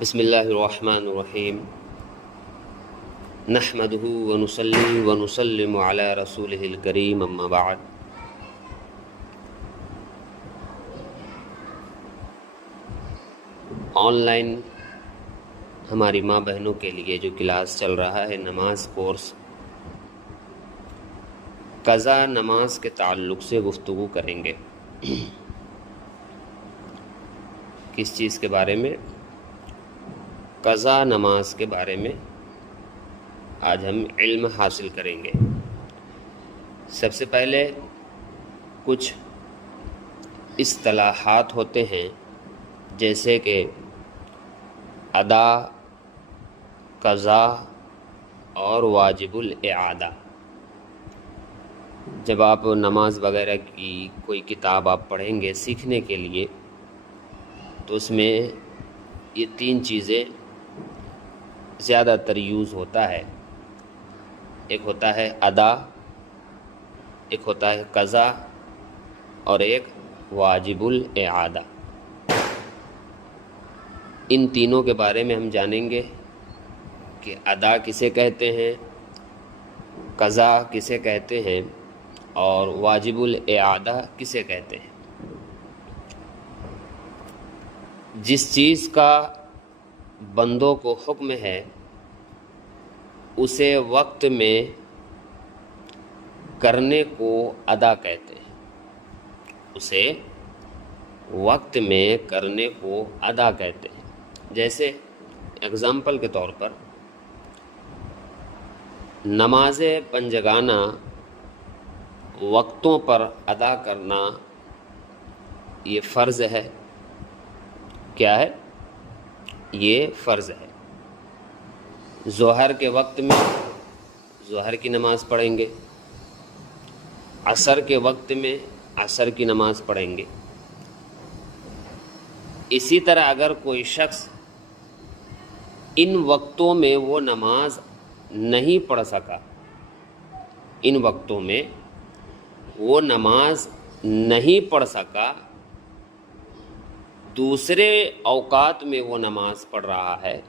بسم اللہ الرحمن الرحیم نحمدہ ونصلی ونسلم علی رسولہ الکریم اما بعد۔ آن لائن ہماری ماں بہنوں کے لیے جو کلاس چل رہا ہے نماز کورس، قضا نماز کے تعلق سے گفتگو کریں گے۔ کس چیز کے بارے میں؟ قضا نماز کے بارے میں آج ہم علم حاصل کریں گے۔ سب سے پہلے کچھ اصطلاحات ہوتے ہیں جیسے کہ ادا، قضا اور واجب الاعادہ۔ جب آپ نماز وغیرہ کی کوئی کتاب آپ پڑھیں گے سیکھنے کے لیے تو اس میں یہ تین چیزیں زیادہ تر یوز ہوتا ہے۔ ایک ہوتا ہے ادا، ایک ہوتا ہے قضا اور ایک واجب الاعادہ۔ ان تینوں کے بارے میں ہم جانیں گے کہ ادا کسے کہتے ہیں، قضا کسے کہتے ہیں اور واجب الاعادہ کسے کہتے ہیں۔ جس چیز کا بندوں کو حکم ہے اسے وقت میں کرنے کو ادا کہتے ہیں، اسے وقت میں کرنے کو ادا کہتے ہیں۔ جیسے اگزامپل کے طور پر نماز پنجگانہ وقتوں پر ادا کرنا یہ فرض ہے۔ کیا ہے؟ یہ فرض ہے۔ ظہر کے وقت میں ظہر کی نماز پڑھیں گے، عصر کے وقت میں عصر کی نماز پڑھیں گے۔ اسی طرح اگر کوئی شخص ان وقتوں میں وہ نماز نہیں پڑھ سکا، ان وقتوں میں وہ نماز نہیں پڑھ سکا، دوسرے اوقات میں وہ نماز پڑھ رہا ہے،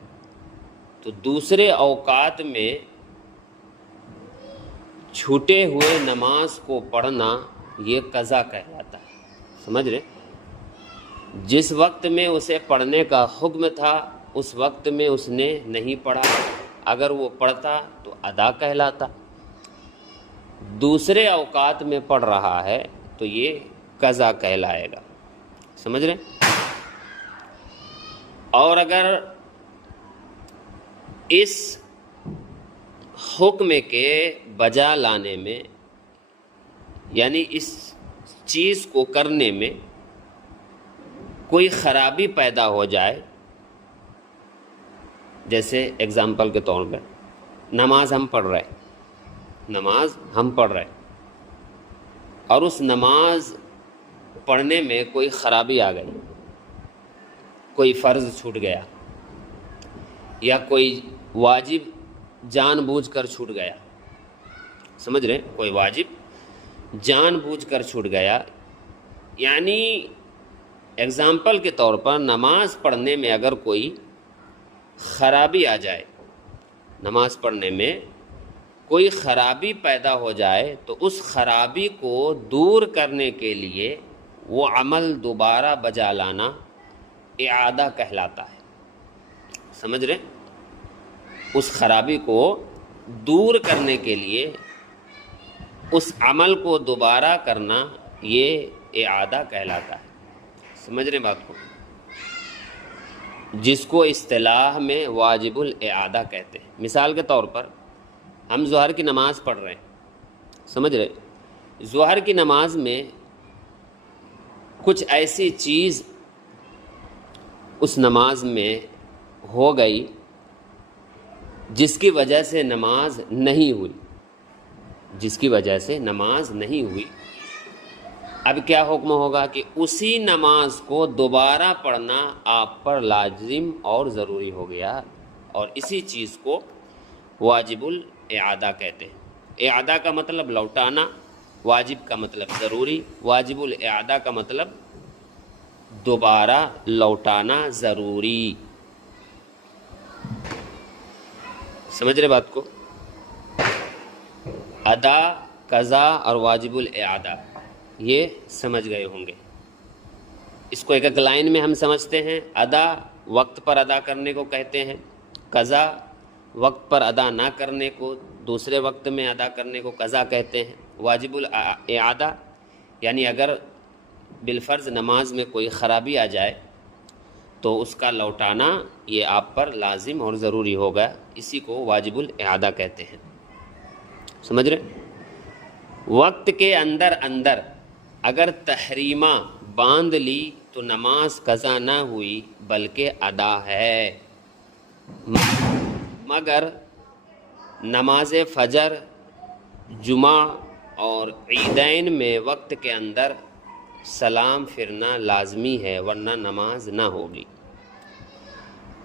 تو دوسرے اوقات میں چھوٹے ہوئے نماز کو پڑھنا یہ قضا کہلاتا ہے۔ سمجھ رہے؟ جس وقت میں اسے پڑھنے کا حکم تھا اس وقت میں اس نے نہیں پڑھا، اگر وہ پڑھتا تو ادا کہلاتا، دوسرے اوقات میں پڑھ رہا ہے تو یہ قضا کہلائے گا۔ سمجھ رہے؟ اور اگر اس حکم کے بجا لانے میں یعنی اس چیز کو کرنے میں کوئی خرابی پیدا ہو جائے، جیسے اگزامپل کے طور پہ نماز ہم پڑھ رہے اور اس نماز پڑھنے میں کوئی خرابی آ گئی، کوئی فرض چھوٹ گیا یا کوئی واجب جان بوجھ کر چھوٹ گیا۔ سمجھ رہے؟ کوئی واجب جان بوجھ کر چھوٹ گیا، یعنی اگزامپل کے طور پر نماز پڑھنے میں اگر کوئی خرابی آ جائے، نماز پڑھنے میں کوئی خرابی پیدا ہو جائے تو اس خرابی کو دور کرنے کے لیے وہ عمل دوبارہ بجا لانا اعادہ کہلاتا ہے۔ سمجھ رہے؟ اس خرابی کو دور کرنے کے لیے اس عمل کو دوبارہ کرنا یہ اعادہ کہلاتا ہے۔ سمجھ رہے بات کو؟ جس کو اصطلاح میں واجب الاعادہ کہتے ہیں۔ مثال کے طور پر ہم ظہر کی نماز پڑھ رہے ہیں، سمجھ رہے؟ ظہر کی نماز میں کچھ ایسی چیز اس نماز میں ہو گئی جس کی وجہ سے نماز نہیں ہوئی، اب کیا حکم ہوگا کہ اسی نماز کو دوبارہ پڑھنا آپ پر لازم اور ضروری ہو گیا، اور اسی چیز کو واجب الاعادہ کہتے ہیں۔ اعادہ کا مطلب لوٹانا، واجب کا مطلب ضروری، واجب الاعادہ کا مطلب دوبارہ لوٹانا ضروری۔ سمجھ رہے بات کو؟ ادا، قضا اور واجب الاعادہ یہ سمجھ گئے ہوں گے. اس کو ایک ایک لائن میں ہم سمجھتے ہیں. ادا وقت پر ادا کرنے کو کہتے ہیں. قضا وقت پر ادا نہ کرنے کو، دوسرے وقت میں ادا کرنے کو قضا کہتے ہیں. واجب الاعادہ یعنی اگر بالفرض نماز میں کوئی خرابی آ جائے تو اس کا لوٹانا یہ آپ پر لازم اور ضروری ہوگا، اسی کو واجب الاعادہ کہتے ہیں. سمجھ رہے؟ وقت کے اندر اگر تحریمہ باندھ لی تو نماز قضا نہ ہوئی بلکہ ادا ہے. مگر نماز فجر، جمعہ اور عیدین میں وقت کے اندر سلام پھرنا لازمی ہے ورنہ نماز نہ ہوگی.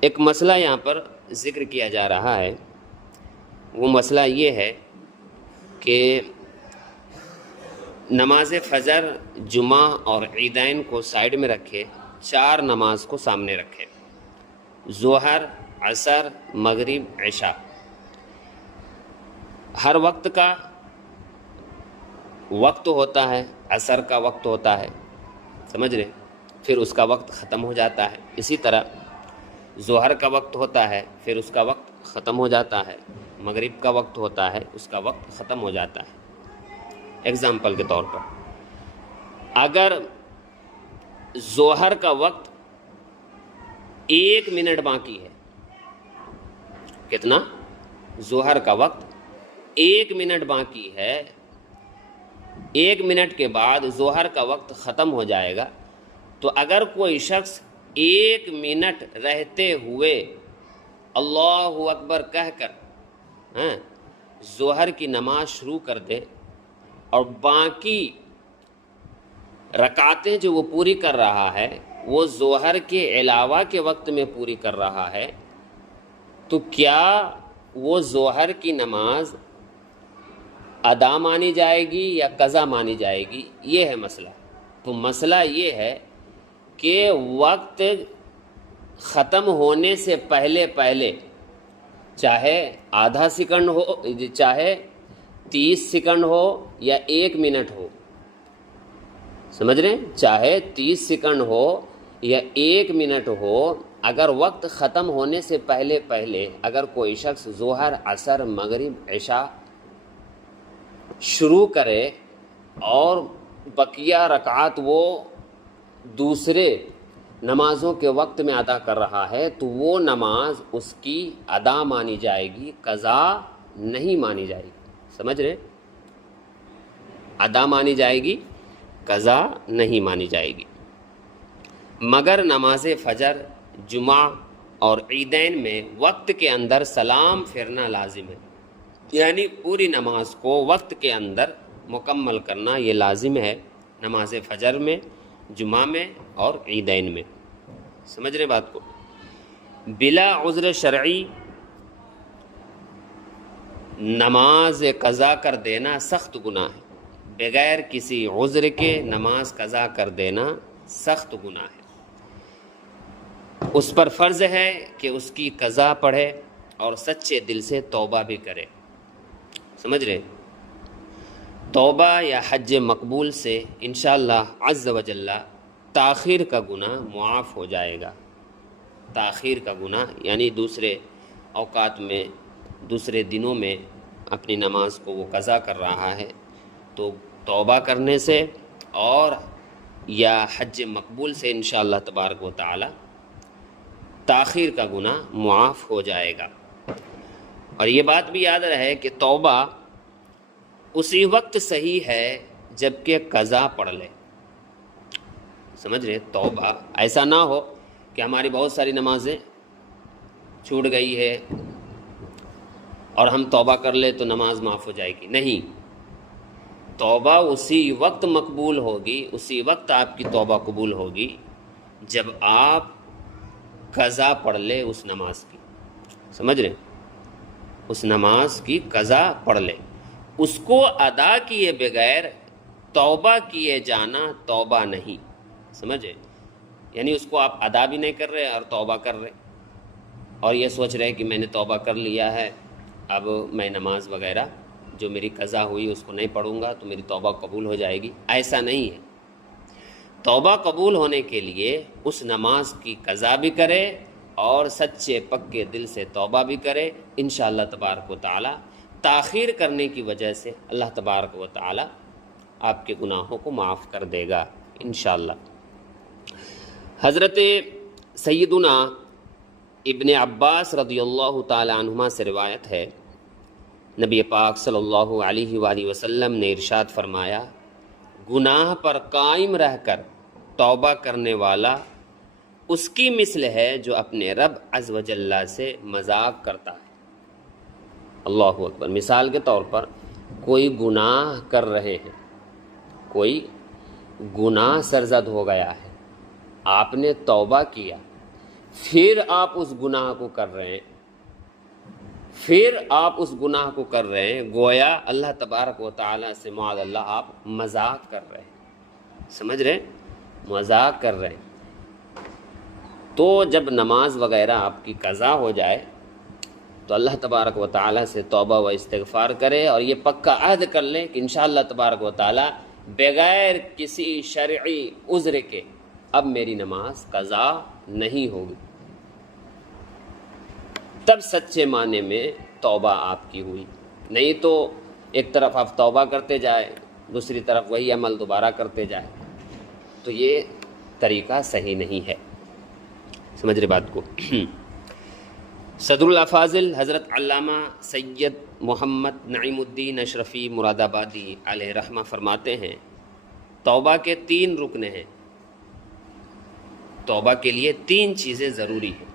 ایک مسئلہ یہاں پر ذکر کیا جا رہا ہے، وہ مسئلہ یہ ہے کہ نماز فجر، جمعہ اور عیدین کو سائیڈ میں رکھے، 4 نماز کو سامنے رکھے: ظہر، عصر، مغرب، عشاء. ہر وقت کا وقت ہوتا ہے، عصر کا وقت ہوتا ہے، سمجھ رہے؟ پھر اس کا وقت ختم ہو جاتا ہے. اسی طرح ظہر کا وقت ہوتا ہے، پھر اس کا وقت ختم ہو جاتا ہے. مغرب کا وقت ہوتا ہے، اس کا وقت ختم ہو جاتا ہے. اگزامپل کے طور پر اگر ظہر کا وقت 1 منٹ باقی ہے، کتنا؟ ظہر کا وقت 1 منٹ باقی ہے، 1 منٹ کے بعد ظہر کا وقت ختم ہو جائے گا. تو اگر کوئی شخص 1 منٹ رہتے ہوئے اللہ اکبر کہہ کر ظہر کی نماز شروع کر دے اور باقی رکعتیں جو وہ پوری کر رہا ہے وہ ظہر کے علاوہ کے وقت میں پوری کر رہا ہے، تو کیا وہ ظہر کی نماز ادا مانی جائے گی یا قضا مانی جائے گی؟ یہ ہے مسئلہ. تو مسئلہ یہ ہے کہ وقت ختم ہونے سے پہلے چاہے آدھا سیکنڈ ہو، چاہے 30 سیکنڈ ہو یا 1 منٹ ہو، سمجھ رہے ہیں؟ چاہے 30 سیکنڈ ہو یا 1 منٹ ہو، اگر وقت ختم ہونے سے پہلے اگر کوئی شخص ظہر، عصر، مغرب، عشاء شروع کرے اور بقیہ رکعات وہ دوسرے نمازوں کے وقت میں ادا کر رہا ہے تو وہ نماز اس کی ادا مانی جائے گی، قضا نہیں مانی جائے گی. سمجھ رہے؟ ادا مانی جائے گی، قضا نہیں مانی جائے گی. مگر نماز فجر، جمعہ اور عیدین میں وقت کے اندر سلام پھرنا لازم ہے، یعنی پوری نماز کو وقت کے اندر مکمل کرنا یہ لازم ہے نماز فجر میں، جمعہ میں اور عیدین میں. سمجھ رہے بات کو؟ بلا عذر شرعی نماز قضا کر دینا سخت گناہ ہے. بغیر کسی عذر کے نماز قضا کر دینا سخت گناہ ہے. اس پر فرض ہے کہ اس کی قضا پڑھے اور سچے دل سے توبہ بھی کرے. سمجھ رہے؟ توبہ یا حج مقبول سے انشاءاللہ عز و جل تاخیر کا گناہ معاف ہو جائے گا. تاخیر کا گناہ یعنی دوسرے اوقات میں، دوسرے دنوں میں اپنی نماز کو وہ قضا کر رہا ہے تو توبہ کرنے سے اور یا حج مقبول سے انشاءاللہ تبارک و تعالی تاخیر کا گناہ معاف ہو جائے گا. اور یہ بات بھی یاد رہے کہ توبہ اسی وقت صحیح ہے جب کہ قضا پڑھ لے. سمجھ رہے؟ توبہ ایسا نہ ہو کہ ہماری بہت ساری نمازیں چھوٹ گئی ہے اور ہم توبہ کر لے تو نماز معاف ہو جائے گی. نہیں، توبہ اسی وقت مقبول ہوگی، اسی وقت آپ کی توبہ قبول ہوگی جب آپ قضا پڑھ لے اس نماز کی. سمجھ رہے؟ اس نماز کی قضا پڑھ لے. اس کو ادا کیے بغیر توبہ کیے جانا توبہ نہیں. سمجھے؟ یعنی اس کو آپ ادا بھی نہیں کر رہے اور توبہ کر رہے اور یہ سوچ رہے کہ میں نے توبہ کر لیا ہے اب میں نماز وغیرہ جو میری قضا ہوئی اس کو نہیں پڑھوں گا تو میری توبہ قبول ہو جائے گی، ایسا نہیں ہے۔ توبہ قبول ہونے کے لیے اس نماز کی قضا بھی کرے اور سچے پکے دل سے توبہ بھی کرے، انشاءاللہ تبارک و تعالی تاخیر کرنے کی وجہ سے اللہ تبارک و تعالی آپ کے گناہوں کو معاف کر دے گا انشاءاللہ۔ حضرت سیدنا ابن عباس رضی اللہ تعالی عنہما سے روایت ہے، نبی پاک صلی اللہ علیہ وآلہ وسلم نے ارشاد فرمایا، گناہ پر قائم رہ کر توبہ کرنے والا اس کی مثل ہے جو اپنے رب عز و جل سے مذاق کرتا ہے۔ اللہ اکبر۔ مثال کے طور پر کوئی گناہ کر رہے ہیں، کوئی گناہ سرزد ہو گیا ہے، آپ نے توبہ کیا، پھر آپ اس گناہ کو کر رہے ہیں، گویا اللہ تبارک و تعالیٰ سے معاذ اللہ آپ مذاق کر رہے ہیں، سمجھ رہے ہیں؟ مذاق کر رہے ہیں۔ تو جب نماز وغیرہ آپ کی قضا ہو جائے تو اللہ تبارک و تعالیٰ سے توبہ و استغفار کرے اور یہ پکا عہد کر لے کہ انشاءاللہ تبارک و تعالیٰ بغیر کسی شرعی عذر کے اب میری نماز قضا نہیں ہوگی، تب سچے معنی میں توبہ آپ کی ہوئی۔ نہیں تو ایک طرف آپ توبہ کرتے جائے، دوسری طرف وہی عمل دوبارہ کرتے جائے، تو یہ طریقہ صحیح نہیں ہے، سمجھ رہے بات کو؟ صدر الافاضل حضرت علامہ سید محمد نعیم الدین اشرفی مراد آبادی علیہ رحمہ فرماتے ہیں، توبہ کے 3 رکن ہیں، توبہ کے لیے 3 چیزیں ضروری ہیں۔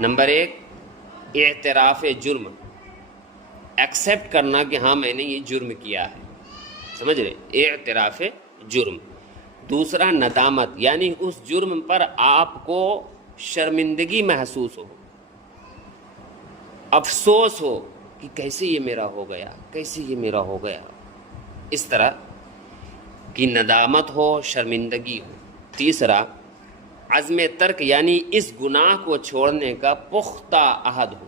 نمبر 1 اعتراف جرم، ایکسیپٹ کرنا کہ ہاں میں نے یہ جرم کیا ہے، سمجھ رہے؟ اعتراف جرم۔ دوسرا ندامت، یعنی اس جرم پر آپ کو شرمندگی محسوس ہو، افسوس ہو کہ کیسے یہ میرا ہو گیا، اس طرح کی ندامت ہو، شرمندگی ہو۔ تیسرا عزم ترک، یعنی اس گناہ کو چھوڑنے کا پختہ عہد ہو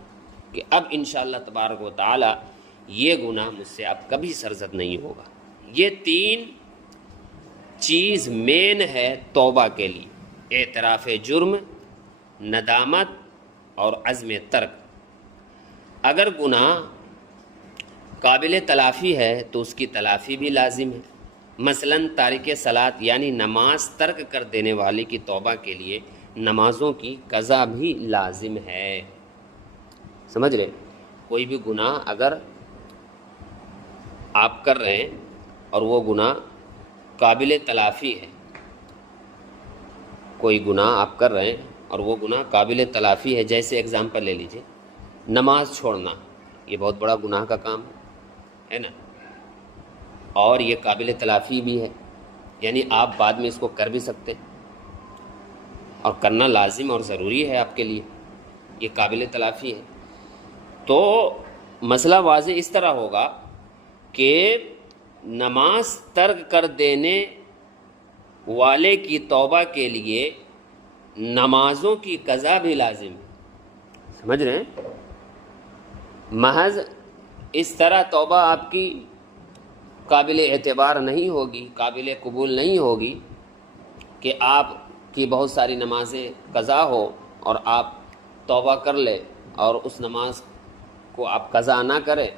کہ اب انشاءاللہ تبارک و تعالی یہ گناہ مجھ سے اب کبھی سرزد نہیں ہوگا۔ یہ 3 چیز مین ہے توبہ کے لیے، اعتراف جرم، ندامت اور عزم ترک۔ اگر گناہ قابل تلافی ہے تو اس کی تلافی بھی لازم ہے، مثلا تارک صلاۃ یعنی نماز ترک کر دینے والے کی توبہ کے لیے نمازوں کی قضا بھی لازم ہے، سمجھ رہے؟ کوئی بھی گناہ اگر آپ کر رہے ہیں اور وہ گناہ قابل تلافی ہے، کوئی گناہ آپ کر رہے ہیں اور وہ گناہ قابل تلافی ہے، جیسے اگزامپل لے لیجئے نماز چھوڑنا، یہ بہت بڑا گناہ کا کام ہے نا، اور یہ قابل تلافی بھی ہے، یعنی آپ بعد میں اس کو کر بھی سکتے اور کرنا لازم اور ضروری ہے آپ کے لیے، یہ قابل تلافی ہے۔ تو مسئلہ واضح اس طرح ہوگا کہ نماز ترک کر دینے والے کی توبہ کے لیے نمازوں کی قضا بھی لازم ہے، سمجھ رہے ہیں؟ محض اس طرح توبہ آپ کی قابل اعتبار نہیں ہوگی، قابل قبول نہیں ہوگی کہ آپ کی بہت ساری نمازیں قضا ہو اور آپ توبہ کر لے اور اس نماز کو آپ قضا نہ کریں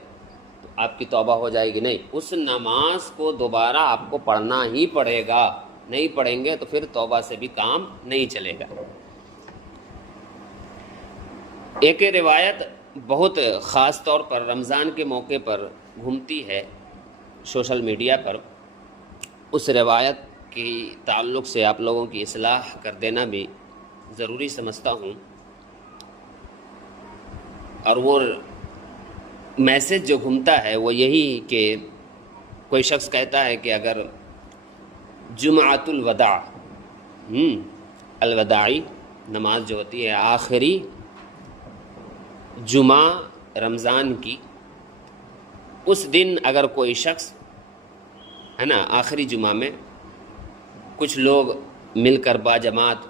تو آپ کی توبہ ہو جائے گی، نہیں، اس نماز کو دوبارہ آپ کو پڑھنا ہی پڑے گا، نہیں پڑھیں گے تو پھر توبہ سے بھی کام نہیں چلے گا۔ ایک روایت بہت خاص طور پر رمضان کے موقع پر گھومتی ہے سوشل میڈیا پر، اس روایت کی تعلق سے آپ لوگوں کی اصلاح کر دینا بھی ضروری سمجھتا ہوں، اور وہ میسج جو گھومتا ہے وہ یہی کہ کوئی شخص کہتا ہے کہ اگر جمعۃ الوداع، الوداعی نماز جو ہوتی ہے آخری جمعہ رمضان کی، اس دن اگر کوئی شخص ہے نا آخری جمعہ میں کچھ لوگ مل کر باجماعت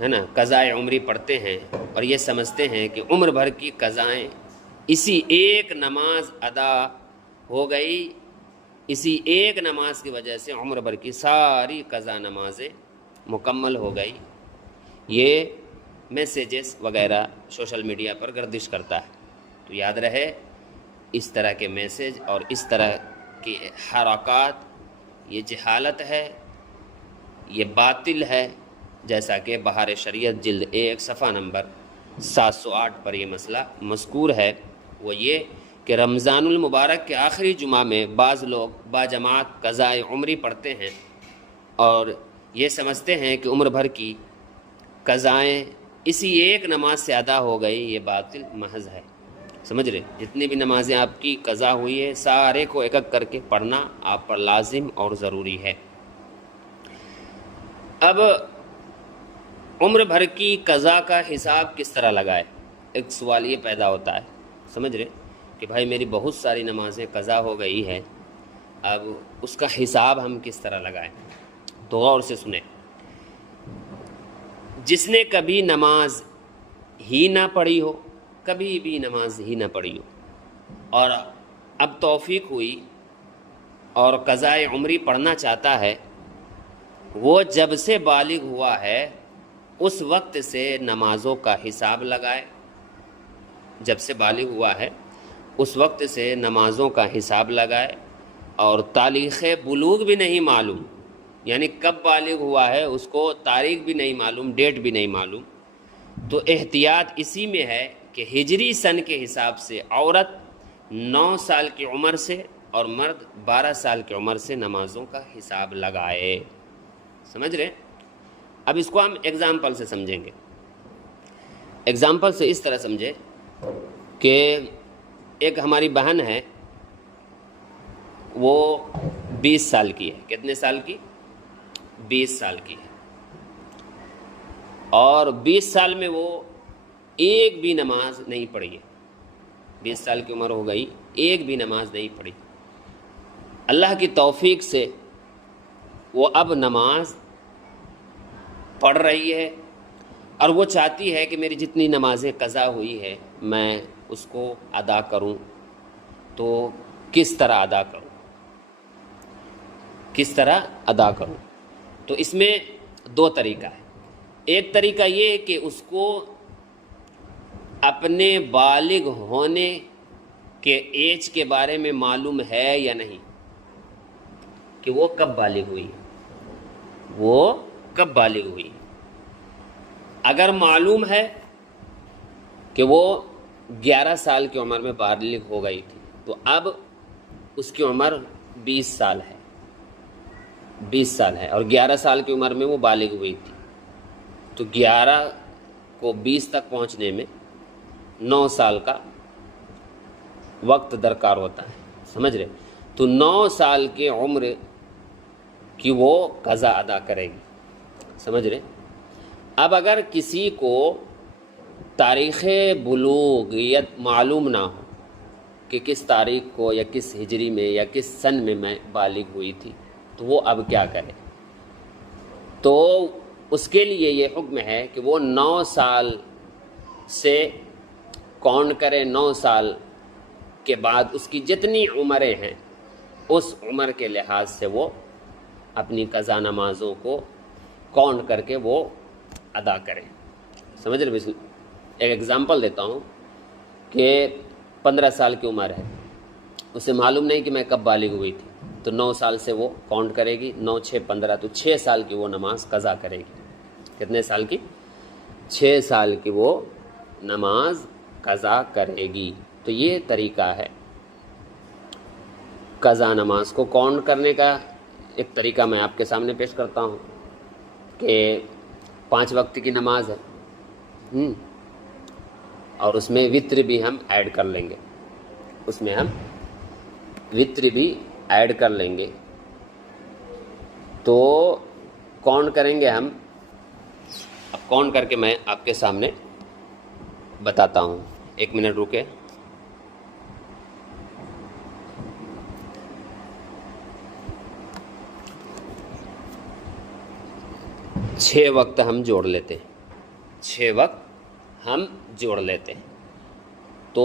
ہے نا قضائے عمری پڑھتے ہیں اور یہ سمجھتے ہیں کہ عمر بھر کی قضائیں اسی ایک نماز ادا ہو گئی، اسی ایک نماز کی وجہ سے عمر بھر کی ساری قضا نمازیں مکمل ہو گئی۔ یہ میسیجز وغیرہ سوشل میڈیا پر گردش کرتا ہے، تو یاد رہے اس طرح کے میسیج اور اس طرح کی حرکات یہ جہالت ہے، یہ باطل ہے، جیسا کہ بہار شریعت جلد 1 صفحہ نمبر 708 پر یہ مسئلہ مذکور ہے۔ وہ یہ کہ رمضان المبارک کے آخری جمعہ میں بعض لوگ باجماعت قضائے عمری پڑھتے ہیں اور یہ سمجھتے ہیں کہ عمر بھر کی قضائیں اسی ایک نماز سے ادا ہو گئی۔ یہ باطل محض ہے، سمجھ رہے؟ جتنی بھی نمازیں آپ کی قضا ہوئی ہے سارے کو ایک ایک کر کے پڑھنا آپ پر لازم اور ضروری ہے۔ اب عمر بھر کی قضا کا حساب کس طرح لگائے؟ ایک سوال یہ پیدا ہوتا ہے، سمجھ رہے کہ بھائی میری بہت ساری نمازیں قضا ہو گئی ہے، اب اس کا حساب ہم کس طرح لگائیں؟ تو غور سے سنیں۔ جس نے کبھی نماز ہی نہ پڑھی ہو، کبھی بھی نماز ہی نہ پڑھی ہو، اور اب توفیق ہوئی اور قضائے عمری پڑھنا چاہتا ہے، وہ جب سے بالغ ہوا ہے اس وقت سے نمازوں کا حساب لگائے۔ جب سے بالغ ہوا ہے اس وقت سے نمازوں کا حساب لگائے، اور تاریخ بلوغ بھی نہیں معلوم، یعنی کب بالغ ہوا ہے اس کو تاریخ بھی نہیں معلوم، ڈیٹ بھی نہیں معلوم، تو احتیاط اسی میں ہے کہ ہجری سن کے حساب سے عورت 9 سال کی عمر سے اور مرد 12 سال کی عمر سے نمازوں کا حساب لگائے۔ سمجھ رہے؟ اب اس کو ہم ایگزامپل سے سمجھیں گے۔ ایگزامپل سے اس طرح سمجھے کہ ایک ہماری بہن ہے، وہ 20 سال کی ہے۔ کتنے سال کی؟ 20 سال کی ہے، اور 20 سال میں وہ ایک بھی نماز نہیں پڑھی ہے۔ 20 سال کی عمر ہو گئی، ایک بھی نماز نہیں پڑھی۔ اللہ کی توفیق سے وہ اب نماز پڑھ رہی ہے، اور وہ چاہتی ہے کہ میری جتنی نمازیں قضا ہوئی ہے میں اس کو ادا کروں، تو کس طرح ادا کروں؟ کس طرح ادا کروں؟ تو اس میں 2 طریقہ ہے۔ ایک طریقہ یہ ہے کہ اس کو اپنے بالغ ہونے کے ایج کے بارے میں معلوم ہے یا نہیں، کہ وہ کب بالغ ہوئی، وہ کب بالغ ہوئی۔ اگر معلوم ہے کہ وہ 11 سال کی عمر میں بالغ ہو گئی تھی، تو اب اس کی عمر 20 سال ہے، 20 سال ہے، اور 11 سال کی عمر میں وہ بالغ ہوئی تھی، تو 11 کو 20 تک پہنچنے میں 9 سال کا وقت درکار ہوتا ہے، سمجھ رہے؟ تو 9 سال کی عمر کی وہ قضا ادا کرے گی، سمجھ رہے؟ اب اگر کسی کو تاریخ بلوغیت معلوم نہ ہو کہ کس تاریخ کو یا کس ہجری میں یا کس سن میں بالغ ہوئی تھی، تو وہ اب کیا کرے؟ تو اس کے لیے یہ حکم ہے کہ وہ 9 سال سے کاؤنٹ کرے، 9 سال کے بعد اس کی جتنی عمریں ہیں اس عمر کے لحاظ سے وہ اپنی قضا نمازوں کو کاؤنٹ کر کے وہ ادا کریں، سمجھ رہے؟ ایک ایگزامپل دیتا ہوں کہ 15 سال کی عمر ہے، اسے معلوم نہیں کہ میں کب بالغ ہوئی تھی، تو 9 سال سے وہ کاؤنٹ کرے گی، 9 6 15، تو 6 سال کی وہ نماز قضا کرے گی۔ کتنے سال کی؟ 6 سال کی وہ نماز قضا کرے گی۔ تو یہ طریقہ ہے قضا نماز کو کاؤنٹ کرنے کا۔ ایک طریقہ میں آپ کے سامنے پیش کرتا ہوں کہ 5 وقت کی نماز ہے، اور اس میں وتر بھی ہم ایڈ کر لیں گے، اس میں ہم وتر بھی ایڈ کر لیں گے، تو کاؤنٹ کریں گے ہم۔ اب کاؤنٹ کر کے میں آپ کے سامنے بتاتا ہوں، 1 منٹ رکے۔ چھ وقت ہم جوڑ لیتے ہیں، 6 وقت ہم جوڑ لیتے ہیں، تو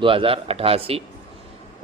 2088